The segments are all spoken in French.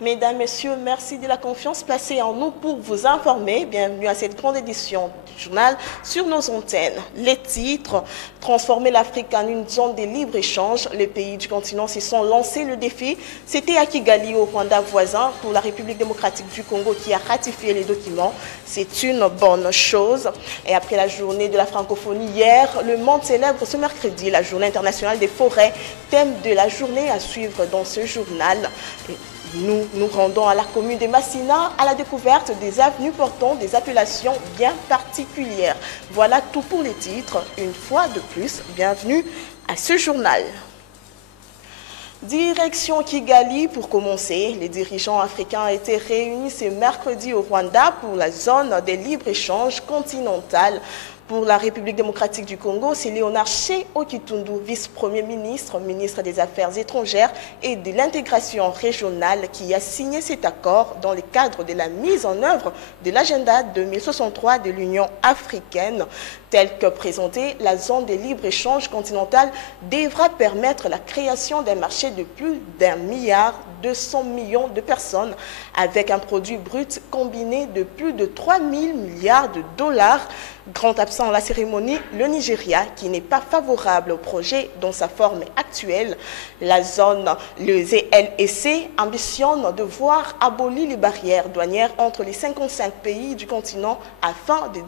Mesdames, Messieurs, merci de la confiance placée en nous pour vous informer. Bienvenue à cette grande édition du journal sur nos antennes. Les titres: transformer l'Afrique en une zone de libre-échange. Les pays du continent se sont lancés le défi. C'était à Kigali, au Rwanda voisin, pour la République démocratique du Congo qui a ratifié les documents. C'est une bonne chose. Et après la journée de la francophonie hier, le monde célèbre ce mercredi la journée internationale des forêts. Thème de la journée à suivre dans ce journal. Nous nous rendons à la commune de Massina à la découverte des avenues portant des appellations bien particulières. Voilà tout pour les titres. Une fois de plus, bienvenue à ce journal. Direction Kigali pour commencer. Les dirigeants africains ont été réunis ce mercredi au Rwanda pour la zone des libre-échanges continentales. Pour la République démocratique du Congo, c'est Léonard Che Okitundu, vice-premier ministre, ministre des Affaires étrangères et de l'intégration régionale, qui a signé cet accord dans le cadre de la mise en œuvre de l'agenda 2063 de l'Union africaine. Tel que présenté, la zone de libre-échange continentale devra permettre la création d'un marché de plus d'1,2 milliard de personnes avec un produit brut combiné de plus de 3 000 milliards de dollars. Grand absent à la cérémonie, le Nigeria, qui n'est pas favorable au projet dans sa forme actuelle. La zone, le ZLEC, ambitionne de voir abolies les barrières douanières entre les 55 pays du continent afin de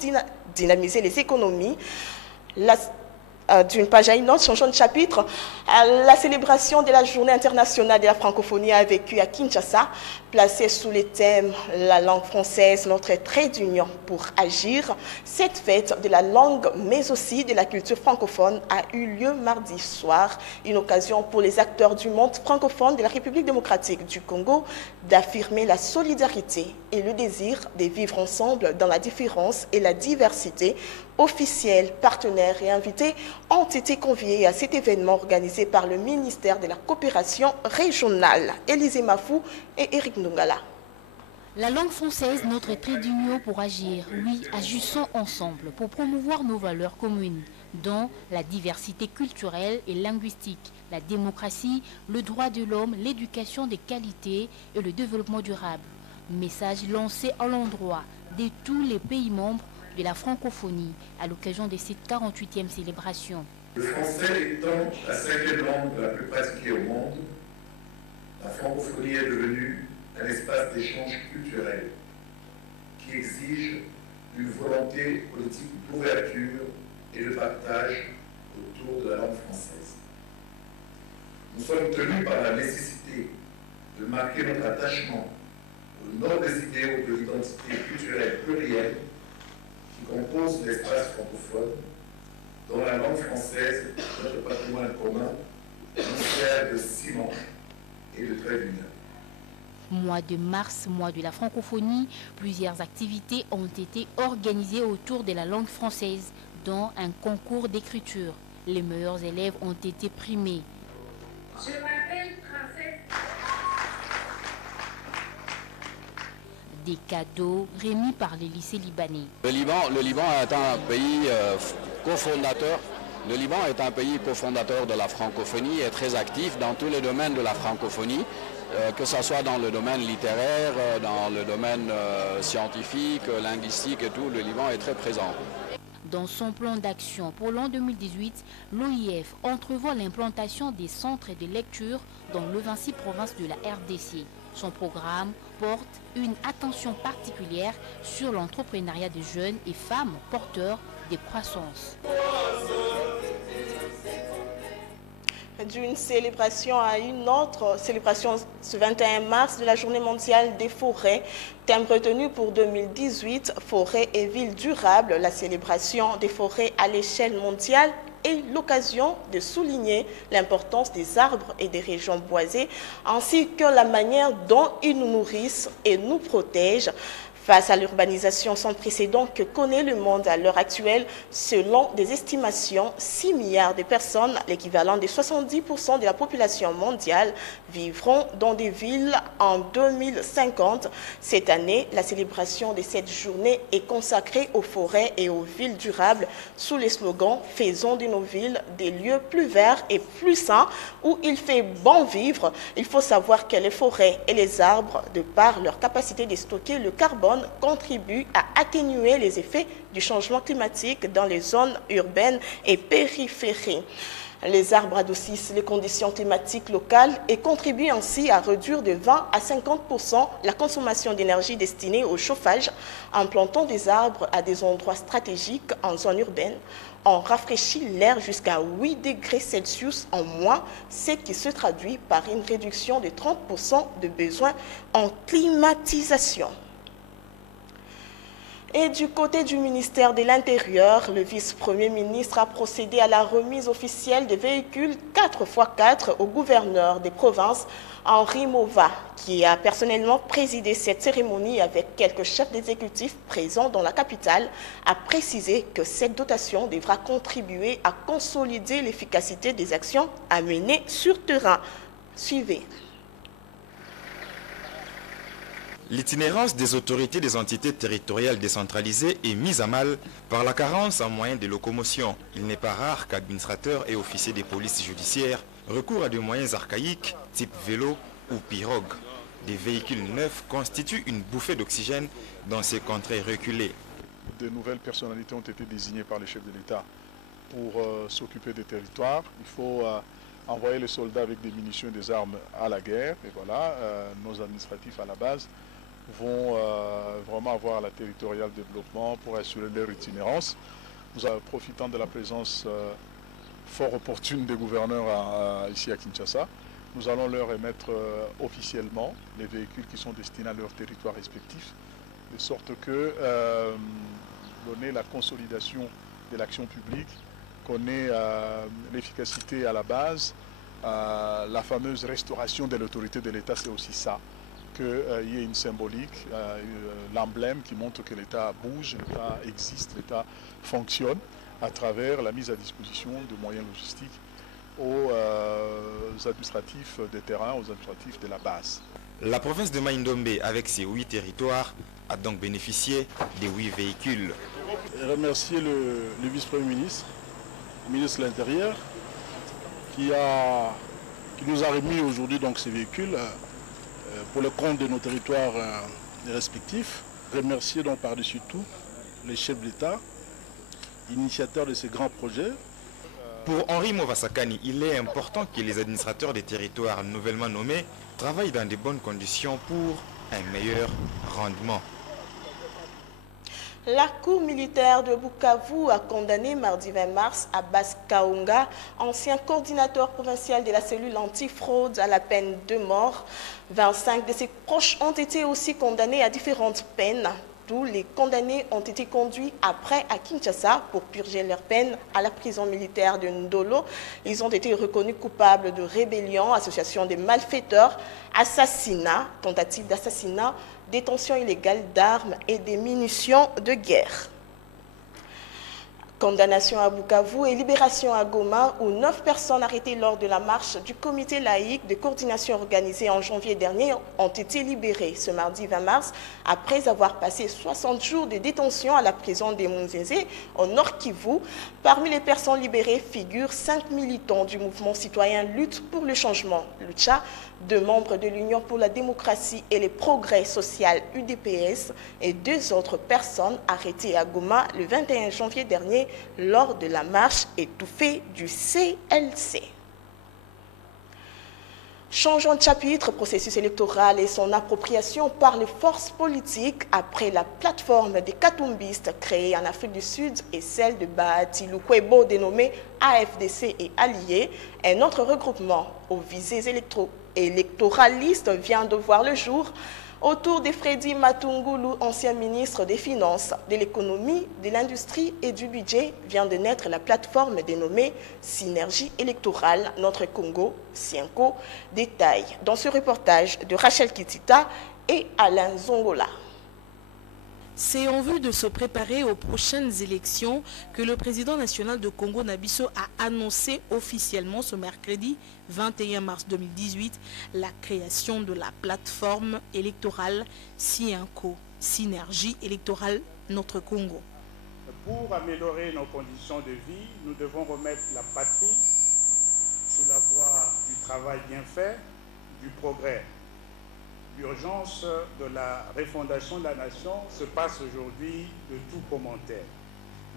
dynamiser les économies. D'une page à une autre, changeons de chapitre. La célébration de la journée internationale de la francophonie a vécu à Kinshasa, placée sous le thème « La langue française, notre trait d'union pour agir ». Cette fête de la langue, mais aussi de la culture francophone, a eu lieu mardi soir. Une occasion pour les acteurs du monde francophone de la République démocratique du Congo d'affirmer la solidarité et le désir de vivre ensemble dans la différence et la diversité. Officiels, partenaires et invités ont été conviés à cet événement organisé par le ministère de la Coopération régionale. Élisée Mafou et Éric Ndongala. La langue française, notre trait d'union pour agir. Oui, agissons ensemble pour promouvoir nos valeurs communes, dont la diversité culturelle et linguistique, la démocratie, le droit de l'homme, l'éducation des qualités et le développement durable. Message lancé à l'endroit de tous les pays membres de la francophonie à l'occasion de cette 48e célébration. Le français étant la 5e langue la plus pratiquée au monde, la francophonie est devenue un espace d'échange culturel qui exige une volonté politique d'ouverture et de partage autour de la langue française. Nous sommes tenus par la nécessité de marquer notre attachement au nord des idéaux de l'identité culturelle plurielle qui compose l'espace francophone, dont la langue française, notre patrimoine commun, nous sert de ciment et de trait d'union. Mois de mars, mois de la francophonie, plusieurs activités ont été organisées autour de la langue française, dont un concours d'écriture. Les meilleurs élèves ont été primés. Je m'appelle Princesse. Des cadeaux remis par les lycées libanais. Le Liban est un pays cofondateur. Le Liban est un pays cofondateur de la francophonie et très actif dans tous les domaines de la francophonie, que ce soit dans le domaine littéraire, dans le domaine scientifique, linguistique et tout. Le Liban est très présent. Dans son plan d'action pour l'an 2018, l'OIF entrevoit l'implantation des centres de lecture dans le 26 provinces de la RDC. Son programme porte une attention particulière sur l'entrepreneuriat de jeunes et femmes porteurs de croissance. D'une célébration à une autre, célébration ce 21 mars de la Journée mondiale des forêts. Thème retenu pour 2018, forêts et villes durables. La célébration des forêts à l'échelle mondiale est l'occasion de souligner l'importance des arbres et des régions boisées, ainsi que la manière dont ils nous nourrissent et nous protègent Face à l'urbanisation sans précédent que connaît le monde à l'heure actuelle, selon des estimations, 6 milliards de personnes, l'équivalent de 70% de la population mondiale, vivront dans des villes en 2050. Cette année, la célébration de cette journée est consacrée aux forêts et aux villes durables sous le slogan « Faisons de nos villes des lieux plus verts et plus sains où il fait bon vivre ». Il faut savoir que les forêts et les arbres, de par leur capacité de stocker le carbone, contribuent à atténuer les effets du changement climatique dans les zones urbaines et périphériques. Les arbres adoucissent les conditions climatiques locales et contribuent ainsi à réduire de 20 à 50% la consommation d'énergie destinée au chauffage. En plantant des arbres à des endroits stratégiques en zone urbaine, on rafraîchit l'air jusqu'à 8 degrés Celsius en moins, ce qui se traduit par une réduction de 30% de besoins en climatisation. Et du côté du ministère de l'Intérieur, le vice-premier ministre a procédé à la remise officielle des véhicules 4x4 au gouverneur des provinces, Henri Mova, qui a personnellement présidé cette cérémonie avec quelques chefs d'exécutif présents dans la capitale, a précisé que cette dotation devra contribuer à consolider l'efficacité des actions à mener sur terrain. Suivez. L'itinérance des autorités des entités territoriales décentralisées est mise à mal par la carence en moyens de locomotion. Il n'est pas rare qu'administrateurs et officiers des polices judiciaires recourent à des moyens archaïques type vélo ou pirogue. Des véhicules neufs constituent une bouffée d'oxygène dans ces contrées reculées. De nouvelles personnalités ont été désignées par les chefs de l'État pour s'occuper des territoires. Il faut envoyer les soldats avec des munitions et des armes à la guerre. Et voilà, nos administratifs à la base vont vraiment avoir la territoriale développement pour assurer leur itinérance. Nous profitant de la présence fort opportune des gouverneurs ici à Kinshasa, nous allons leur émettre officiellement les véhicules qui sont destinés à leur territoire respectif, de sorte que donner la consolidation de l'action publique, qu'on ait l'efficacité à la base, la fameuse restauration de l'autorité de l'État, c'est aussi ça. Qu'il y ait une symbolique, l'emblème qui montre que l'État bouge, l'État existe, l'État fonctionne à travers la mise à disposition de moyens logistiques aux administratifs des terrains, aux administratifs de la base. La province de Maïndombe, avec ses 8 territoires, a donc bénéficié des 8 véhicules. Je remercie le vice-premier ministre, le ministre de l'Intérieur, qui nous a remis aujourd'hui donc ces véhicules pour le compte de nos territoires respectifs. Remercier donc par-dessus tout les chefs d'État, initiateurs de ces grands projets. Pour Henri Movasakani, il est important que les administrateurs des territoires nouvellement nommés travaillent dans de bonnes conditions pour un meilleur rendement. La Cour militaire de Bukavu a condamné mardi 20 mars Abbas Kaunga, ancien coordinateur provincial de la cellule antifraude, à la peine de mort. 25 de ses proches ont été aussi condamnés à différentes peines. Tous les condamnés ont été conduits après à Kinshasa pour purger leur peine à la prison militaire de Ndolo. Ils ont été reconnus coupables de rébellion, association des malfaiteurs, assassinat, tentative d'assassinat, détention illégale d'armes et des munitions de guerre. Condamnation à Bukavu et libération à Goma, où 9 personnes arrêtées lors de la marche du comité laïque de coordination organisée en janvier dernier ont été libérées ce mardi 20 mars après avoir passé 60 jours de détention à la prison des Munzeze au Nord Kivu. Parmi les personnes libérées figurent 5 militants du mouvement citoyen Lutte pour le changement, Lucha, 2 membres de l'Union pour la démocratie et les progrès social UDPS et 2 autres personnes arrêtées à Goma le 21 janvier dernier lors de la marche étouffée du CLC. Changeons de chapitre, processus électoral et son appropriation par les forces politiques après la plateforme des Katumbistes créée en Afrique du Sud et celle de Bahati Lukwebo dénommée AFDC et Alliés. Un autre regroupement aux visées électoralistes vient de voir le jour. Autour de Freddy Matungulu, ancien ministre des Finances, de l'économie, de l'industrie et du budget, vient de naître la plateforme dénommée Synergie électorale Notre Congo, Sienko. Détail dans ce reportage de Rachel Kitita et Alain Zongola. C'est en vue de se préparer aux prochaines élections que le président national de Congo Nabisso a annoncé officiellement ce mercredi 21 mars 2018 la création de la plateforme électorale Sienco, Synergie électorale Notre Congo. Pour améliorer nos conditions de vie, nous devons remettre la patrie sur la voie du travail bien fait, du progrès. L'urgence de la refondation de la nation se passe aujourd'hui de tout commentaire.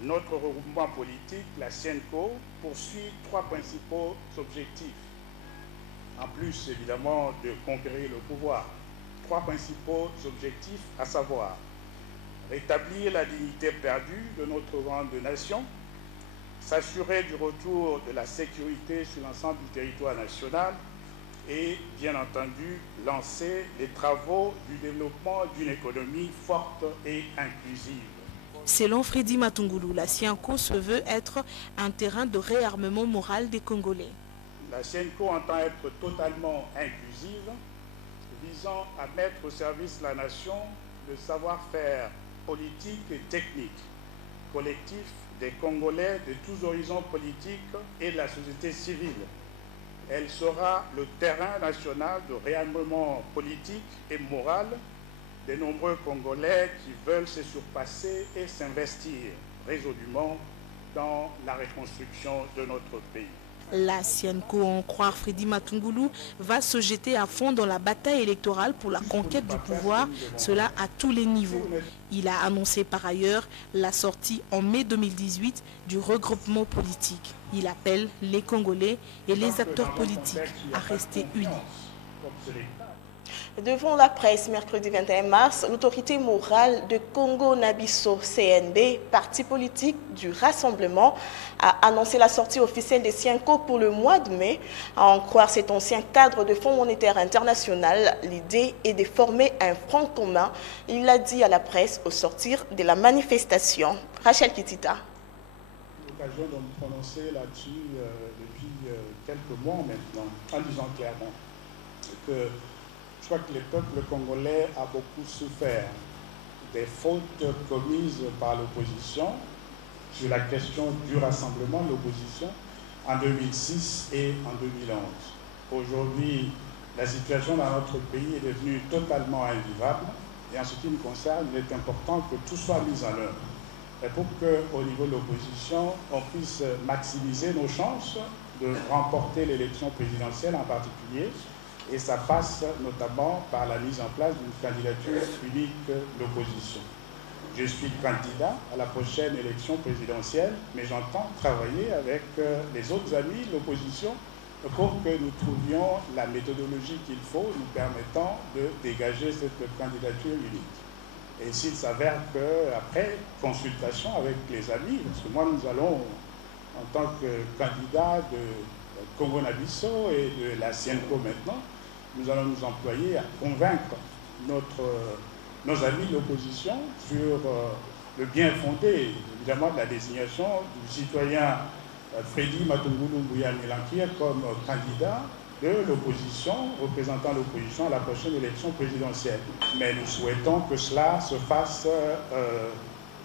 Notre regroupement politique, la Sienco, poursuit 3 principaux objectifs. En plus, évidemment, de conquérir le pouvoir. 3 principaux objectifs, à savoir rétablir la dignité perdue de notre grande nation, s'assurer du retour de la sécurité sur l'ensemble du territoire national et, bien entendu, lancer les travaux du développement d'une économie forte et inclusive. Selon Freddy Matungulu, la Sienco se veut être un terrain de réarmement moral des Congolais. La Sienco entend être totalement inclusive, visant à mettre au service de la nation le savoir-faire politique et technique, collectif des Congolais de tous horizons politiques et de la société civile. Elle sera le terrain national de réarmement politique et moral des nombreux Congolais qui veulent se surpasser et s'investir résolument dans la reconstruction de notre pays. La Sienco, en croire Freddy Matungulu, va se jeter à fond dans la bataille électorale pour la conquête du pouvoir, cela à tous les niveaux. Il a annoncé par ailleurs la sortie en mai 2018 du regroupement politique. Il appelle les Congolais et les acteurs politiques à rester unis. Devant la presse, mercredi 21 mars, l'autorité morale de Congo Nabisso CNB, parti politique du Rassemblement, a annoncé la sortie officielle des Sienco pour le mois de mai. À en croire cet ancien cadre de Fonds monétaire international, l'idée est de former un front commun. Il l'a dit à la presse au sortir de la manifestation. Rachel Kitita. L'occasion de me prononcer là-dessus depuis quelques mois maintenant, en disant clairement que je crois que le peuple congolais a beaucoup souffert des fautes commises par l'opposition sur la question du rassemblement de l'opposition en 2006 et en 2011. Aujourd'hui, la situation dans notre pays est devenue totalement invivable et en ce qui me concerne, il est important que tout soit mis en œuvre. Et pour qu'au niveau de l'opposition, on puisse maximiser nos chances de remporter l'élection présidentielle en particulier. Et ça passe notamment par la mise en place d'une candidature unique de l'opposition. Je suis candidat à la prochaine élection présidentielle, mais j'entends travailler avec les autres amis de l'opposition pour que nous trouvions la méthodologie qu'il faut nous permettant de dégager cette candidature unique. Et s'il s'avère qu'après consultation avec les amis, parce que moi nous allons, en tant que candidat de Congo Nabisso et de la Sienco maintenant, nous allons nous employer à convaincre nos amis de l'opposition sur le bien fondé, évidemment, de la désignation du citoyen Freddy Matungulu Mbouya-Milankia comme candidat de l'opposition, représentant l'opposition à la prochaine élection présidentielle. Mais nous souhaitons que cela se fasse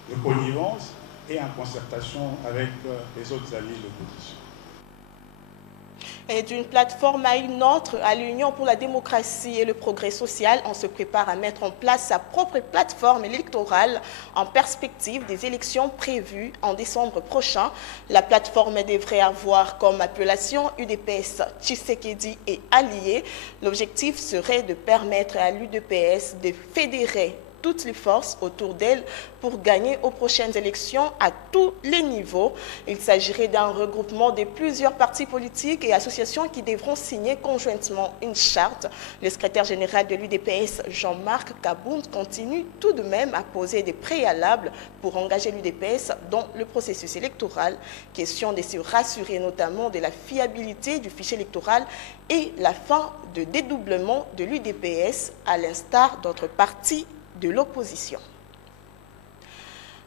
de connivence et en concertation avec les autres amis de l'opposition. Et d'une plateforme à une autre, à l'Union pour la démocratie et le progrès social, on se prépare à mettre en place sa propre plateforme électorale en perspective des élections prévues en décembre prochain. La plateforme devrait avoir comme appellation UDPS Tshisekedi et alliés. L'objectif serait de permettre à l'UDPS de fédérer toutes les forces autour d'elle pour gagner aux prochaines élections à tous les niveaux. Il s'agirait d'un regroupement de plusieurs partis politiques et associations qui devront signer conjointement une charte. Le secrétaire général de l'UDPS, Jean-Marc Kabound, continue tout de même à poser des préalables pour engager l'UDPS dans le processus électoral. Question de se rassurer notamment de la fiabilité du fichier électoral et la fin de dédoublement de l'UDPS à l'instar d'autres partis de l'opposition.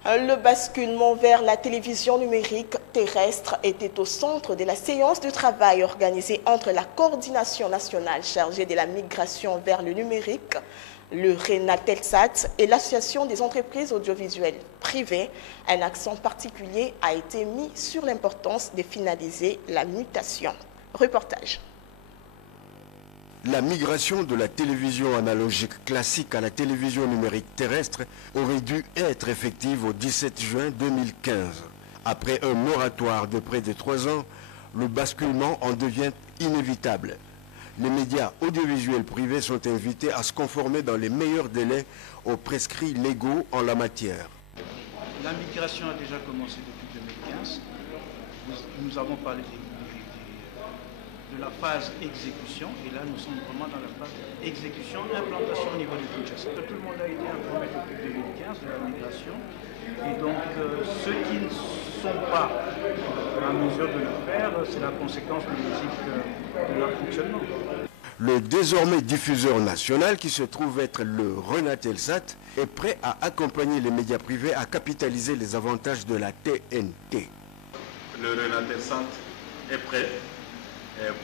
Le basculement vers la télévision numérique terrestre était au centre de la séance de travail organisée entre la coordination nationale chargée de la migration vers le numérique, Le Renatelsat et l'Association des entreprises audiovisuelles privées, un accent particulier a été mis sur l'importance de finaliser la mutation. Reportage. La migration de la télévision analogique classique à la télévision numérique terrestre aurait dû être effective au 17 juin 2015. Après un moratoire de près de 3 ans, le basculement en devient inévitable. Les médias audiovisuels privés sont invités à se conformer dans les meilleurs délais aux prescrits légaux en la matière. La migration a déjà commencé depuis 2015. Nous avons parlé de la phase exécution, et là nous sommes vraiment dans la phase exécution, implantation au niveau du Kinshasa. Tout le monde a été informé depuis 2015 de la migration, et donc ceux qui ne sont pas en mesure de le faire, c'est la conséquence logique de leur fonctionnement. Le désormais diffuseur national, qui se trouve être le Renatelsat, est prêt à accompagner les médias privés à capitaliser les avantages de la TNT. Le Renatelsat est prêt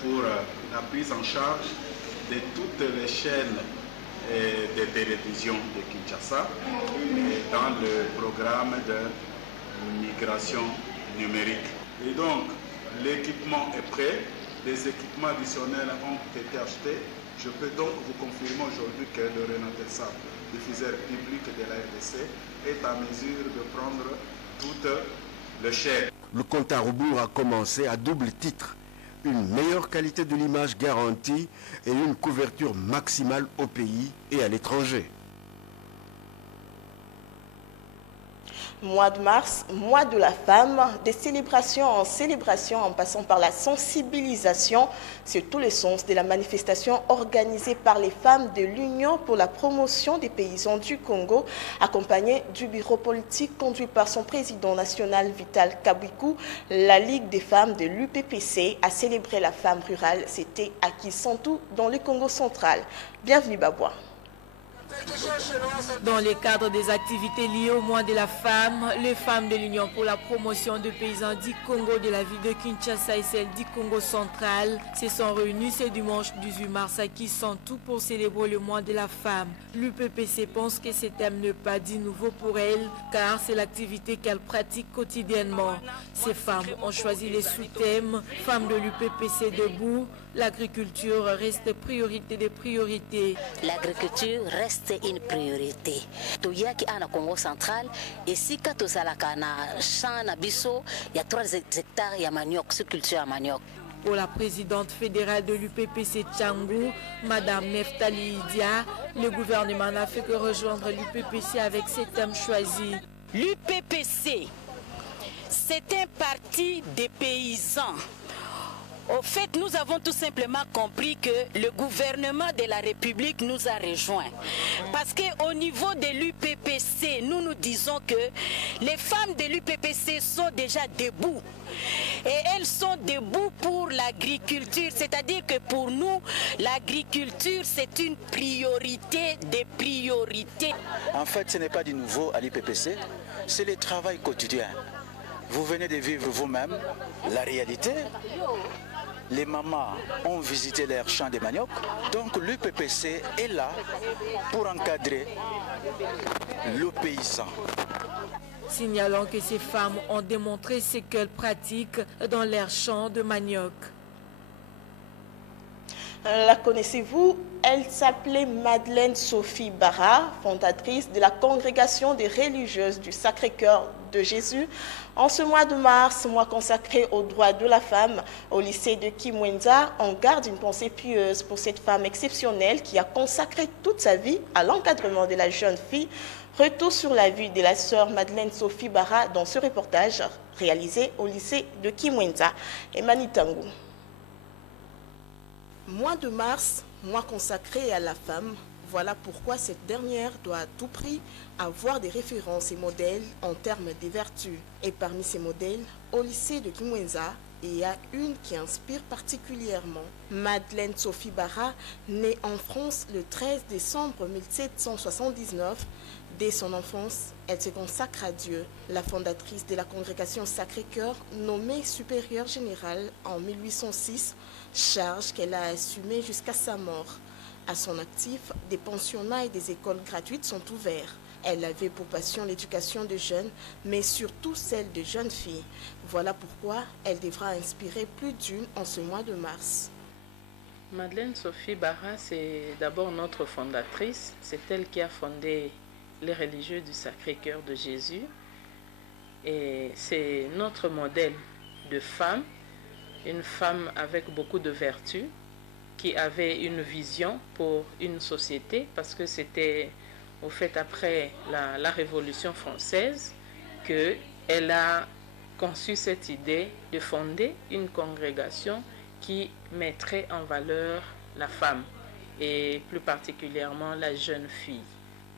pour la prise en charge de toutes les chaînes de télévision de Kinshasa dans le programme de migration numérique. Et donc, l'équipement est prêt, les équipements additionnels ont été achetés. Je peux donc vous confirmer aujourd'hui que le Renatelsat, diffuseur public de la RDC, est en mesure de prendre toutes les chaînes. Le compte à rebours a commencé à double titre. Une meilleure qualité de l'image garantie et une couverture maximale au pays et à l'étranger. Mois de mars, mois de la femme, des célébrations en célébration en passant par la sensibilisation, c'est tout le sens de la manifestation organisée par les femmes de l'Union pour la promotion des paysans du Congo, accompagnée du bureau politique conduit par son président national Vital Kabwiku. La Ligue des femmes de l'UPPC a célébré la femme rurale, c'était à Kisantu dans le Congo central. Bienvenue Babouin. Dans le cadre des activités liées au mois de la femme, les femmes de l'Union pour la promotion des paysans du Congo de la ville de Kinshasa et celle du Congo central se sont réunies ce dimanche 18 mars à Kisantu pour célébrer le mois de la femme. L'UPPC pense que ce thème n'est pas dit nouveau pour elle car c'est l'activité qu'elle pratique quotidiennement. Ces femmes ont choisi les sous-thèmes « Femmes de l'UPPC debout », l'agriculture reste priorité des priorités. L'agriculture reste une priorité. Toyaki ana Congo central et si katozalaka na champ na biso, il y a 3 hectares ya manioc, sur culture à manioc. Pour la présidente fédérale de l'UPPC Tchangou, Madame Neftali Idia, le gouvernement n'a fait que rejoindre l'UPPC avec ses thèmes choisis. L'UPPC, c'est un parti des paysans. Au fait, nous avons tout simplement compris que le gouvernement de la République nous a rejoints. Parce qu'au niveau de l'UPPC, nous disons que les femmes de l'UPPC sont déjà debout. Et elles sont debout pour l'agriculture. C'est-à-dire que pour nous, l'agriculture, c'est une priorité des priorités. En fait, ce n'est pas du nouveau à l'UPPC, c'est le travail quotidien. Vous venez de vivre vous-même la réalité. Les mamans ont visité leur champ de manioc, donc l'UPPC est là pour encadrer le paysan. Signalant que ces femmes ont démontré ce qu'elles pratiquent dans leur champ de manioc. La connaissez-vous? Elle s'appelait Madeleine Sophie Bara, fondatrice de la congrégation des religieuses du Sacré-Cœur de Jésus. En ce mois de mars, mois consacré aux droits de la femme, au lycée de Kimwenza, on garde une pensée pieuse pour cette femme exceptionnelle qui a consacré toute sa vie à l'encadrement de la jeune fille. Retour sur la vie de la sœur Madeleine Sophie Bara dans ce reportage réalisé au lycée de Kimwenza et Manitangu. Mois de mars, mois consacré à la femme, voilà pourquoi cette dernière doit à tout prix avoir des références et modèles en termes de vertus. Et parmi ces modèles, au lycée de Kimwenza, il y a une qui inspire particulièrement. Madeleine Sophie Bara, née en France le 13 décembre 1779, dès son enfance, elle se consacre à Dieu. La fondatrice de la congrégation Sacré-Cœur, nommée supérieure générale en 1806, charge qu'elle a assumée jusqu'à sa mort. À son actif, des pensionnats et des écoles gratuites sont ouverts. Elle avait pour passion l'éducation de jeunes, mais surtout celle de jeunes filles. Voilà pourquoi elle devra inspirer plus d'une en ce mois de mars. Madeleine Sophie Bara, c'est d'abord notre fondatrice. C'est elle qui a fondé les religieux du Sacré-Cœur de Jésus. Et c'est notre modèle de femme, une femme avec beaucoup de vertus, qui avait une vision pour une société, parce que c'était au fait après la Révolution française qu'elle a conçu cette idée de fonder une congrégation qui mettrait en valeur la femme et plus particulièrement la jeune fille.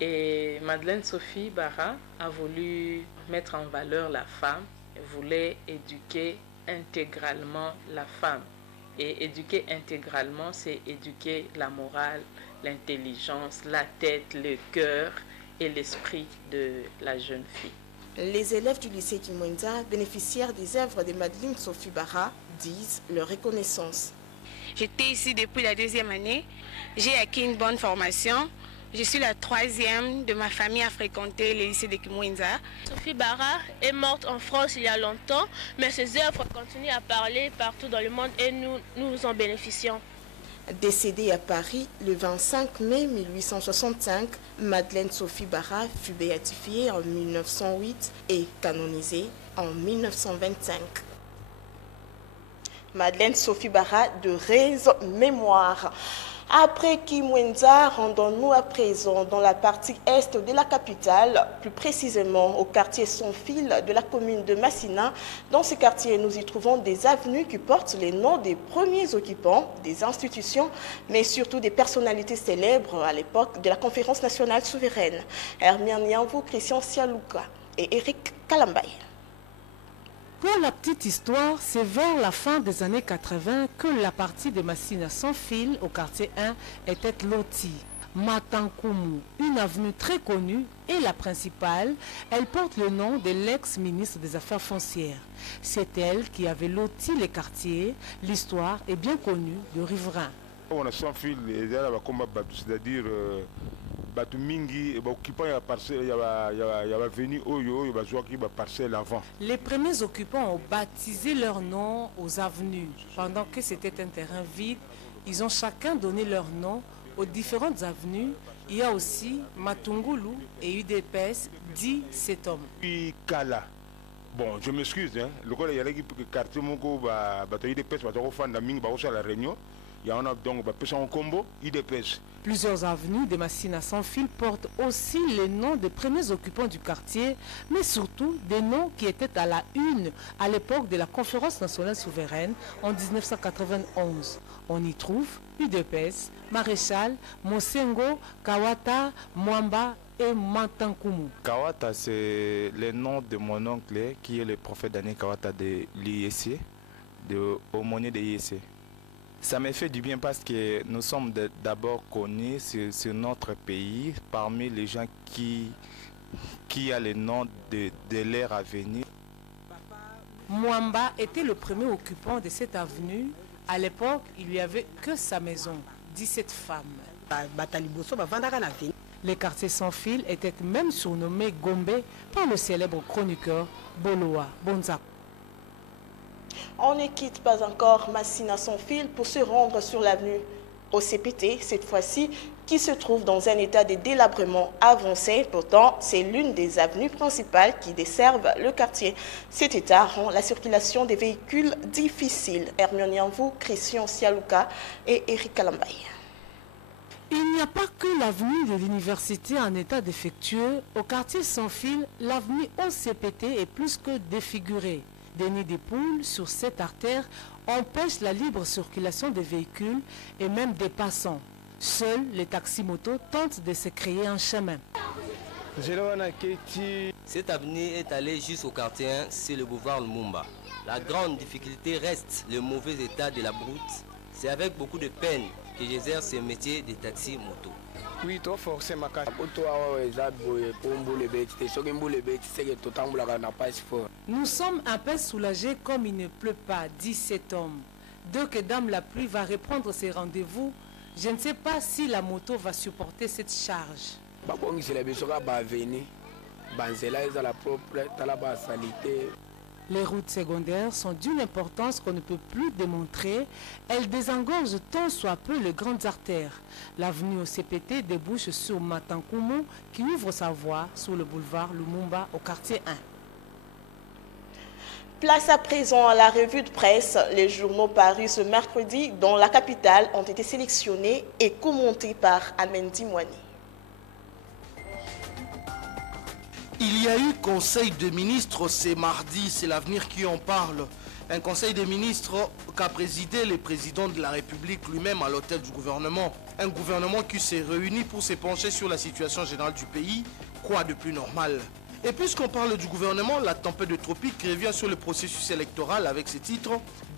Et Madeleine Sophie Bara a voulu mettre en valeur la femme, elle voulait éduquer intégralement la femme. Et éduquer intégralement, c'est éduquer la morale, l'intelligence, la tête, le cœur et l'esprit de la jeune fille. Les élèves du lycée Kimwenza, bénéficiaires des œuvres de Madeleine Sophie Bara, disent leur reconnaissance. J'étais ici depuis la 2e année. J'ai acquis une bonne formation. Je suis la 3e de ma famille à fréquenter le lycée de Kimwenza. Sophie Bara est morte en France il y a longtemps, mais ses œuvres continuent à parler partout dans le monde et nous en bénéficions. Décédée à Paris le 25 mai 1865, Madeleine Sophie Bara fut béatifiée en 1908 et canonisée en 1925. Madeleine Sophie Bara de Rez Mémoire. Après Kimwenza, rendons-nous à présent dans la partie est de la capitale, plus précisément au quartier Sans Fil de la commune de Massina. Dans ce quartier, nous y trouvons des avenues qui portent les noms des premiers occupants, des institutions, mais surtout des personnalités célèbres à l'époque de la Conférence nationale souveraine. Hermione Nianvou, Christian Sialouka et Eric Kalambay. Pour la petite histoire, c'est vers la fin des années 80 que la partie de Massina Sans Fil au quartier 1 était lotie. Matankumu, une avenue très connue et la principale, elle porte le nom de l'ex-ministre des Affaires foncières. C'est elle qui avait loti les quartiers. L'histoire est bien connue de riverains. On a Sans Fil, c'est-à-dire Batu mingi occupant ya parcelle ya venu oyo ya bazwa ki ba parcelle avant. Les premiers occupants ont baptisé leur nom aux avenues. Pendant que c'était un terrain vide, ils ont chacun donné leur nom aux différentes avenues. Il y a aussi Matungulu et UDPS, dit cet homme. Puis Kala. Bon, je m'excuse, hein. Le cas il y a l'équipe quartier moko ba UDPS ba fanda mingi ba la réunion. Il y en a donc en combo, IDPS. Plusieurs avenues de Massina Sans Fil portent aussi les noms des premiers occupants du quartier, mais surtout des noms qui étaient à la une à l'époque de la Conférence nationale souveraine en 1991. On y trouve UDPS, Maréchal, Mosengo, Kawata, Mwamba et Matankumu. Kawata, c'est le nom de mon oncle qui est le prophète Daniel Kawata de l'IEC, de aumônier de l'IEC. Ça me fait du bien parce que nous sommes d'abord connus sur notre pays parmi les gens qui a le nom de l'ère à venir. Mwamba était le premier occupant de cette avenue. À l'époque, il n'y avait que sa maison, 17 femmes. Les quartiers Sans Fil étaient même surnommés Gombe par le célèbre chroniqueur Boloa Bonza. On ne quitte pas encore Massina Sans Fil pour se rendre sur l'avenue OCPT, cette fois-ci, qui se trouve dans un état de délabrement avancé. Pourtant, c'est l'une des avenues principales qui desservent le quartier. Cet état rend la circulation des véhicules difficile. Hermione Nianvou, Christian Sialouka et Eric Kalambay. Il n'y a pas que l'avenue de l'université en état défectueux. Au quartier Sans Fil, l'avenue OCPT est plus que défigurée. Des nids de poules sur cette artère empêchent la libre circulation des véhicules et même des passants. Seuls les taxis-motos tentent de se créer un chemin. Cette avenue est allée jusqu'au quartier 1, c'est le boulevard Lumumba. La grande difficulté reste le mauvais état de la route. C'est avec beaucoup de peine que j'exerce ce métier de taxi-moto. Oui, toi forcément nous sommes un peu soulagés comme il ne pleut pas, dit cet homme. Dès que Dame la pluie va reprendre ses rendez-vous, Je ne sais pas si la moto va supporter cette charge. Les routes secondaires sont d'une importance qu'on ne peut plus démontrer. Elles désengorgent tant soit peu les grandes artères. L'avenue au CPT débouche sur Matankumu qui ouvre sa voie sur le boulevard Lumumba au quartier 1. Place à présent à la revue de presse. Les journaux parus ce mercredi dans la capitale ont été sélectionnés et commentés par Amendi Mouani. Il y a eu conseil des ministres, c'est mardi, c'est l'avenir qui en parle. Un conseil des ministres qu'a présidé le président de la République lui-même à l'hôtel du gouvernement. Un gouvernement qui s'est réuni pour se pencher sur la situation générale du pays. Quoi de plus normal? Et puisqu'on parle du gouvernement, la tempête de tropique revient sur le processus électoral avec ce titre.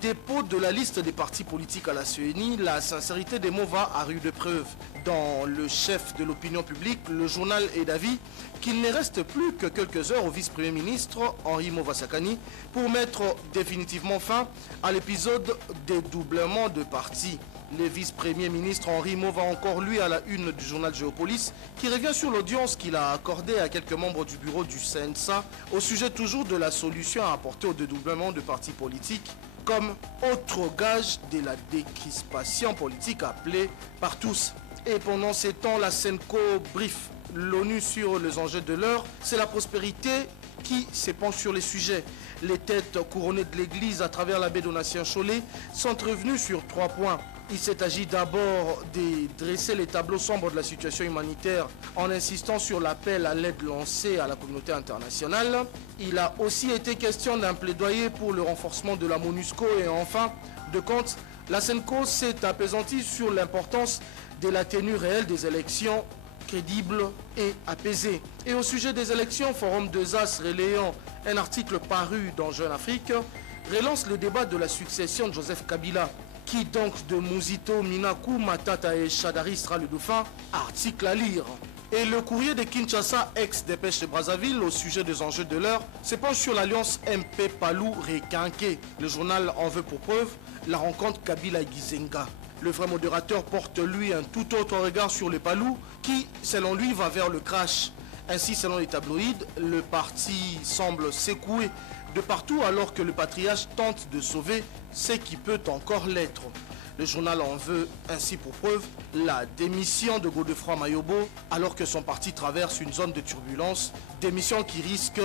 Dépôt de la liste des partis politiques à la CENI, la sincérité des mots va à rude preuve. Dans le chef de l'opinion publique, le journal est d'avis qu'il ne reste plus que quelques heures au vice-premier ministre Henri Movasakani pour mettre définitivement fin à l'épisode des doublements de partis. Le vice-premier ministre Henri Mova encore lui à la une du journal Géopolis qui revient sur l'audience qu'il a accordée à quelques membres du bureau du CNSA au sujet toujours de la solution à apporter au dédoublement de partis politiques comme autre gage de la décrispation politique appelée par tous. Et pendant ces temps, la SENCO brief l'ONU sur les enjeux de l'heure. C'est la prospérité qui se penche sur les sujets. Les têtes couronnées de l'Église à travers l'abbé Donatien Cholet sont revenues sur 3 points. Il s'est agi d'abord de dresser les tableaux sombres de la situation humanitaire en insistant sur l'appel à l'aide lancé à la communauté internationale. Il a aussi été question d'un plaidoyer pour le renforcement de la MONUSCO et enfin, de compte, la SENCO s'est apaisantie sur l'importance de la tenue réelle des élections crédibles et apaisées. Et au sujet des élections, Forum 2As relayant un article paru dans Jeune Afrique relance le débat de la succession de Joseph Kabila. Qui donc de Mouzito, Minakou, Matata et Chadari sera le dauphin? Article à lire. Et le courrier de Kinshasa, ex-dépêche de Brazzaville, au sujet des enjeux de l'heure, se penche sur l'alliance MP Palou-Requinqué. Le journal en veut pour preuve la rencontre Kabila-Gizenga. Le vrai modérateur porte lui un tout autre regard sur les Palou qui, selon lui, va vers le crash. Ainsi, selon les tabloïds, le parti semble s'écouer de partout alors que le patriarche tente de sauver ce qui peut encore l'être. Le journal en veut ainsi pour preuve la démission de Godefroid Mayobo alors que son parti traverse une zone de turbulence, démission qui risque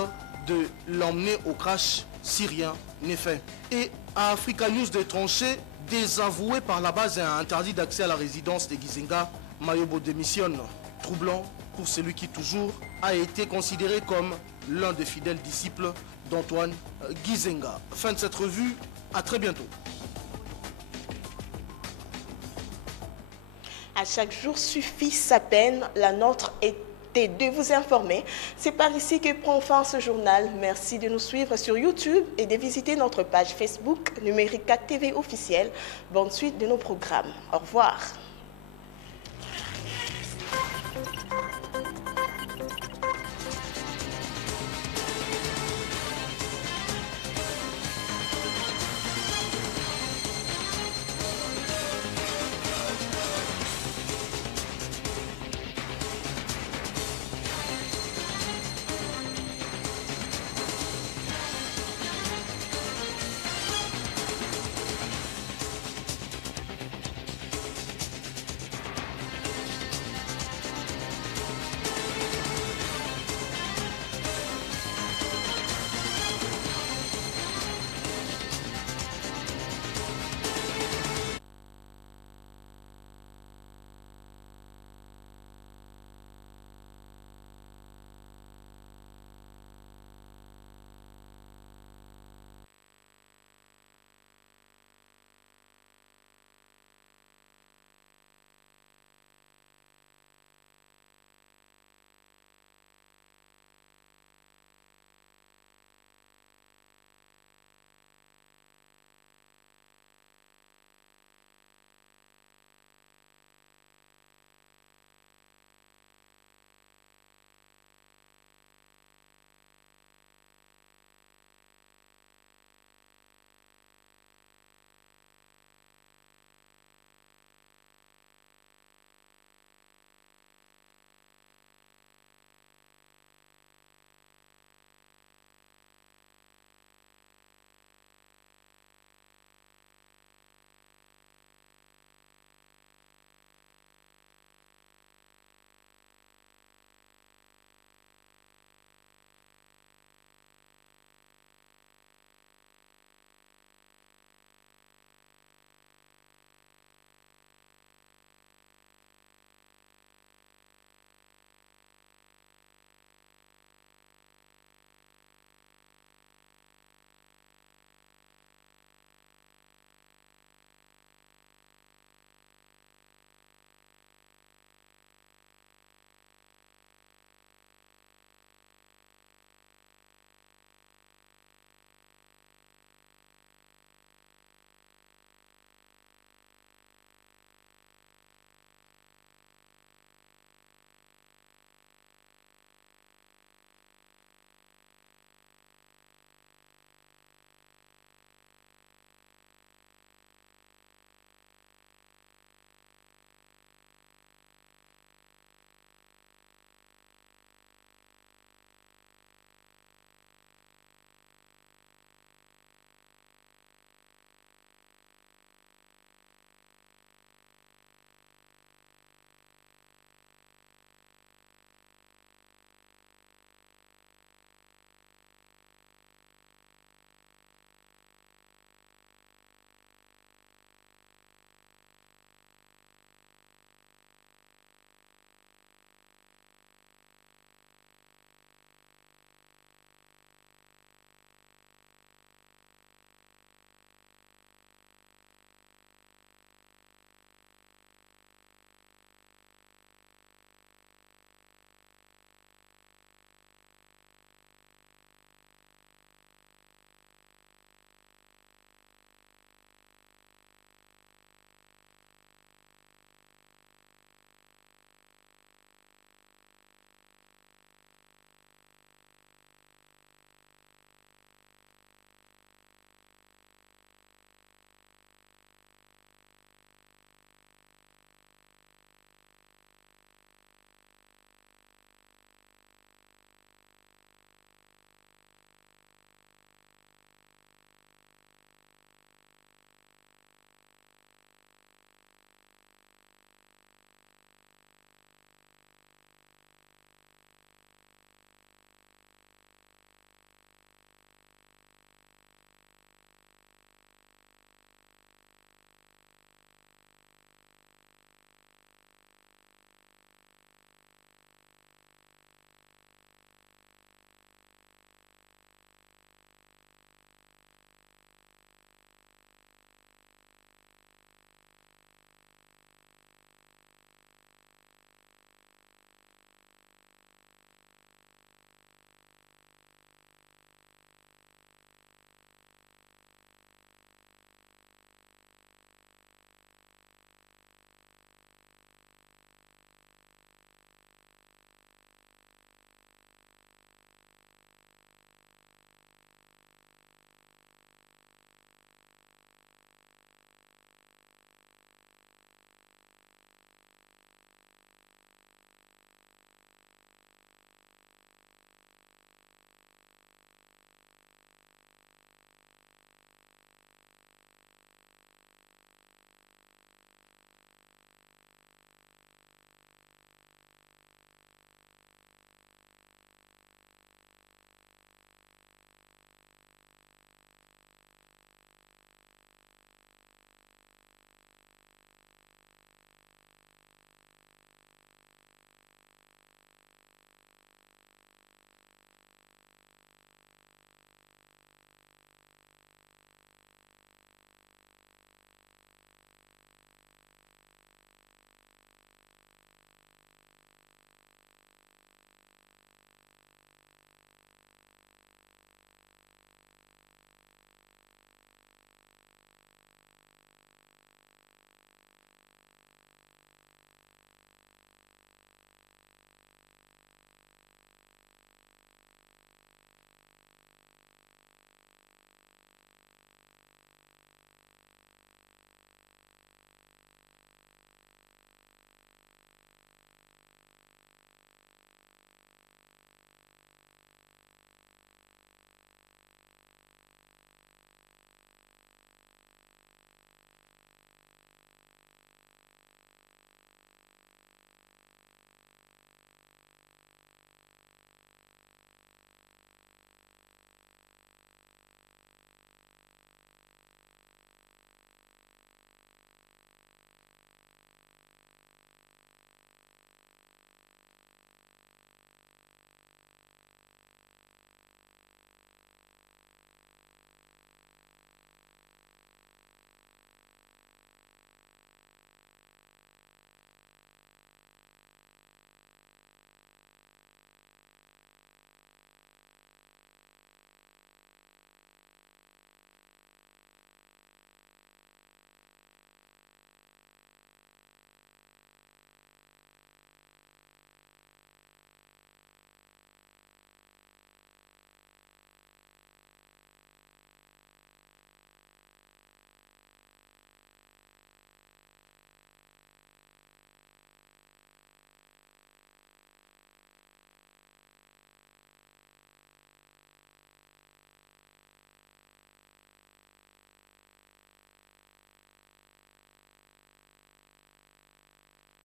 de l'emmener au crash si rien n'est fait. Et à Africa News des tranchées, désavoué par la base et un interdit d'accès à la résidence de Gizenga, Mayobo démissionne. Troublant pour celui qui toujours a été considéré comme l'un des fidèles disciples d'Antoine Gizenga. Fin de cette revue, à très bientôt. À chaque jour suffit sa peine, la nôtre était de vous informer. C'est par ici que prend fin ce journal. Merci de nous suivre sur YouTube et de visiter notre page Facebook Numérica TV officielle. Bonne suite de nos programmes. Au revoir.